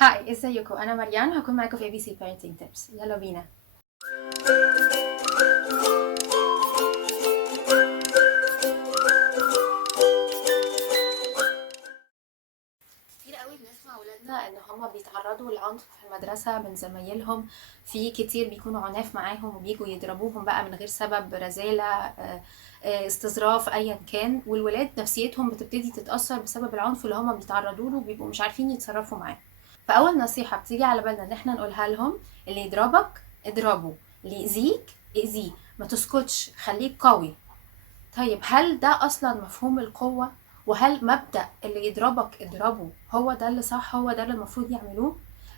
هاي، ازيكم؟ انا مريان، هكون معاكم في ABC Parenting Tips. يلا بينا. كتير قوي بنسمع ولادنا ان هما بيتعرضوا للعنف في المدرسة من زمايلهم. في كتير بيكونوا عناف معاهم وبيجوا يضربوهم بقى من غير سبب، رذالة، استظراف، ايا كان. والولاد نفسيتهم بتبتدي تتأثر بسبب العنف اللي هما بيتعرضوا له، بيبقوا مش عارفين يتصرفوا معاه. فاول نصيحة بتيجي على بالنا ان احنا نقولها لهم: اللي يضربك اضربه، اللي يأذيك اذيه، ما تسكتش، خليك قوي. طيب، هل ده أصلا مفهوم القوة؟ وهل مبدأ اللي يضربك اضربه هو ده اللي صح، هو ده اللي المفروض يعملوه؟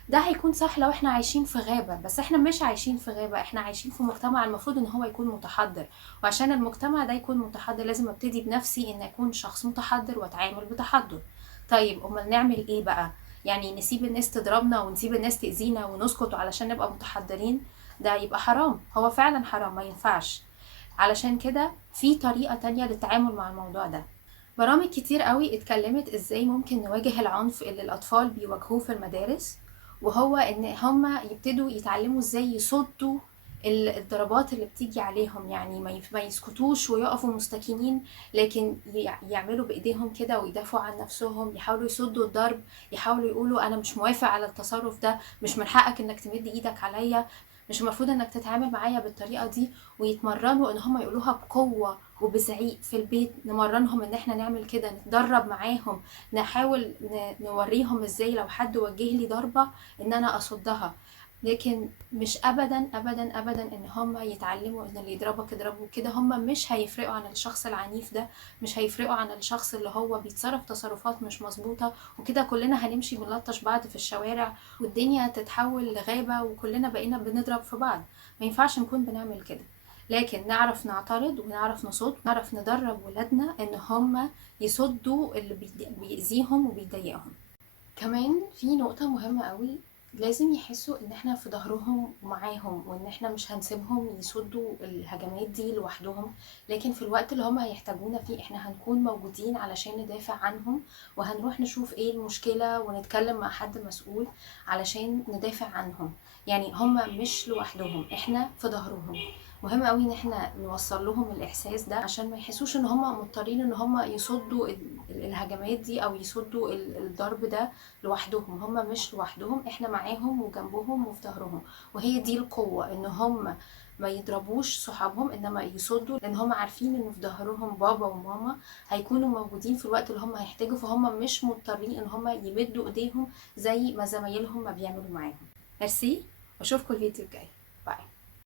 ده هيكون صح لو احنا عايشين في غابة، بس احنا مش عايشين في غابة، احنا عايشين في مجتمع المفروض ان هو يكون متحضر. وعشان المجتمع ده يكون متحضر لازم ابتدي بنفسي ان اكون شخص متحضر واتعامل بتحضر. طيب، امال نعمل ايه بقى؟ يعني نسيب الناس تضربنا ونسيب الناس تأذينا ونسكت علشان نبقى متحضرين؟ ده يبقى حرام، هو فعلا حرام، ما ينفعش. علشان كده في طريقة تانية للتعامل مع الموضوع ده. برامج كتير قوي اتكلمت ازاي ممكن نواجه العنف اللي الأطفال بيواجهوه في المدارس، وهو ان هما يبتدوا يتعلموا ازاي يصدوا الضربات اللي بتيجي عليهم. يعني ما يسكتوش ويقفوا مستكينين، لكن يعملوا بايديهم كده ويدافعوا عن نفسهم، يحاولوا يصدوا الضرب، يحاولوا يقولوا انا مش موافق على التصرف ده، مش من حقك انك تمد ايدك عليا، مش المفروض انك تتعامل معايا بالطريقة دي. ويتمرنوا ان هم يقولوها بقوة وبزعيق في البيت. نمرنهم ان احنا نعمل كده، نتدرب معاهم، نحاول نوريهم ازاي لو حد وجه لي ضربة ان انا اصدها. لكن مش ابدا ابدا ابدا ان هم يتعلموا ان اللي يضربك اضربه كده. هم مش هيفرقوا عن الشخص العنيف ده، مش هيفرقوا عن الشخص اللي هو بيتصرف تصرفات مش مظبوطة. وكده كلنا هنمشي بنلطش بعض في الشوارع، والدنيا تتحول لغابة وكلنا بقينا بنضرب في بعض. ما ينفعش نكون بنعمل كده. لكن نعرف نعترض ونعرف نصد، نعرف ندرب ولادنا ان هم يصدوا اللي بيأذيهم وبيضايقهم. كمان في نقطة مهمة قوي: لازم يحسوا ان احنا في ظهرهم ومعاهم، وان احنا مش هنسيبهم يصدوا الهجمات دي لوحدهم. لكن في الوقت اللي هم هيحتاجونا فيه احنا هنكون موجودين علشان ندافع عنهم، وهنروح نشوف ايه المشكلة ونتكلم مع حد مسؤول علشان ندافع عنهم. يعني هم مش لوحدهم، احنا في ظهرهم. مهم قوي ان احنا نوصل لهم الاحساس ده عشان ما يحسوش ان هم مضطرين ان هم يصدوا الهجمات دي او يصدوا الضرب ده لوحدهم. هم مش لوحدهم، احنا معاهم وجنبهم وفي ظهرهم. وهي دي القوة، ان هم ما يضربوش صحابهم انما يصدوا، لان هم عارفين ان في ظهرهم بابا وماما هيكونوا موجودين في الوقت اللي هم هيحتاجوا. فهم مش مضطرين ان هم يمدوا ايديهم زي ما زمايلهم ما بيعملوا معاهم. ميرسي، واشوفكم الفيديو الجاي. باي.